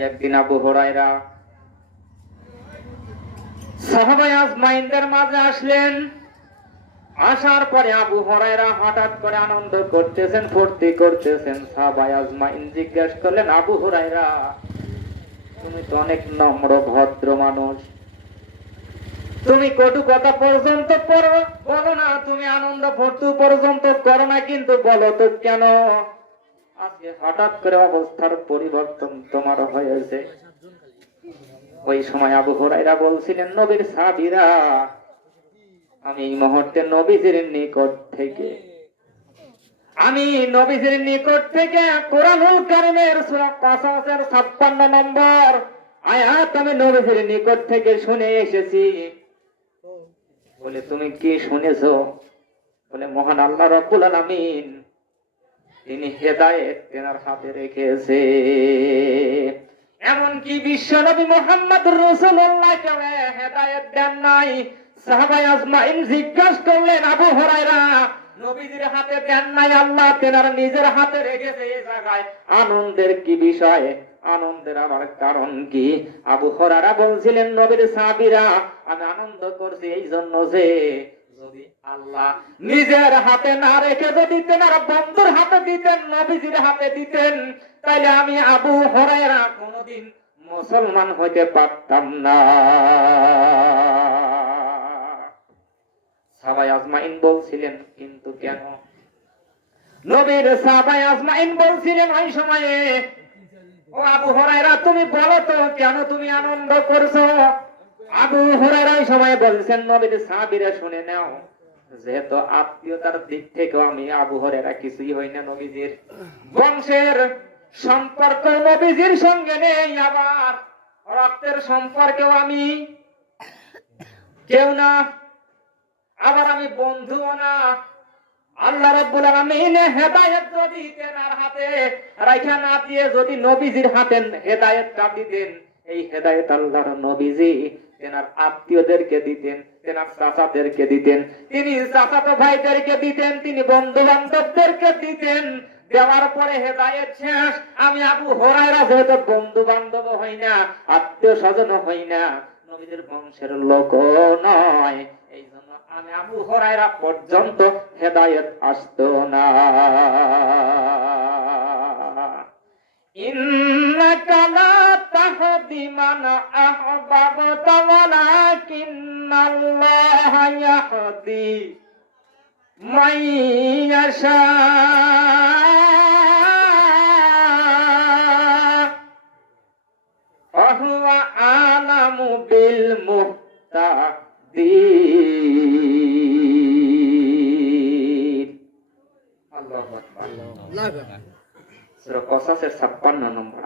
একদিন আবু হুরায়রা সাহাবায়ে আজমাইনদের মাঝে আসলেন। আসার পরে আবু হুরায়রা হঠাৎ করে আনন্দ করতেছেন, ফুর্তি করতেছেন। সাহাবায়ে আজমাইন জিজ্ঞেস করলেন, আবু হুরায়রা, তুমি তো অনেক নম্র ভদ্র মানুষ, তুমি কটু কথা পর্যন্ত বলো না, তুমি আনন্দ ফুর্তি পর্যন্ত করো না, কিন্তু বলো তো কেন আজকে হঠাৎ করে অবস্থার পরিবর্তন তোমার হয়েছে? ওই সময় আবু হুরায়রা বলছিলেন, নবীর সাহাবীরা, আমি এই মুহূর্তে নবীজির নিকট থেকে কোরআনুল কারীমের সূরা কাসাসের 56 নম্বর আয়াত আমি নবীজির নিকট থেকে শুনে এসেছি। বলে, তুমি কি শুনেছো? বলে, মহান আল্লাহ রাব্বুল আলামিন তিনি হেদায়েত তেনার হাতে রেখেছে। এমন কি বিশ্ব নবী মুহাম্মদুর রাসূলুল্লাহকে হেদায়েত দেন নাই? সাহাবায়ে আজমাইন জিজ্ঞাসা করলেন, আবু হুরায়রা, নবীজির হাতে দেন নাই, আল্লাহ তেনার নিজের হাতে রেখেছে, এই জায়গায় আনন্দের কি বিষয়? আনন্দের আবার কারণ কি? আবু হুরায়রা বলছিলেন, নবীর সাহাবীরা, আমি আনন্দ করছি এই জন্য যে যদি আল্লাহ নিজের হাতে না রেখে যদি তেনার বন্ধুর হাতে দিতেন, নবীজির হাতে দিতেন, তাইলে আমি আবু হুরায়রা কোনদিন মুসলমান হইতে পারতাম না। সাহাবায়ে আজমাইন বলছিলেন, কিন্তু কেন? নবীর সাহাবায়ে আজমাইন বলছিলেন ওই সময়ে, ও আবু হুরায়রা, তুমি বলো তো কেন তুমি আনন্দ করছো? আবু হুরায়রা ওই সময় বলছেন, নবীর সাহাবীরা শুনে নাও, যেহেতু আত্মীয়তার দিক থেকে আমি আবু হুরায়রা কিছুই হই না, নবীজির বংশের সম্পর্ক নবীজির সঙ্গে নেই, আবার রক্তের সম্পর্কেও আমি কেউ না, আবার আমি বন্ধুও না। আল্লাহ রাব্বুল আলামিন হেদায়েত যদি তেনার হাতে রাখা না দিয়ে যদি নবীজির হাতে হেদায়েতটা দিতেন, এই হেদায়েত আল্লাহর নবীজি তেনার আত্মীয়দেরকে দিতেন, তেনার চাচাদেরকে দিতেন, তিনি চাচাতো ভাইদেরকে দিতেন, তিনি বন্ধু বান্ধবদেরকে দিতেন। দেওয়ার পরে হেদায়েত শেষ। আমি আবু হুরায়রা যেহেতু বন্ধু বান্ধব হই না, আত্মীয় স্বজন হই না, নবীদের বংশের লোক নয়, এই জন্য আমি আবু হুরায়রা পর্যন্ত হেদায়েত আসতো না। ইন্নাকা লা তাহদি মান আহবাবতা ওয়ালাকিন্নাল্লাহা ইয়াহদি মান ইয়াশা। ওয়াহুয়া আলামু বিল মুহতাদিন। আল্লাহু আকবার। সূরা কাসাসের 56 নম্বর।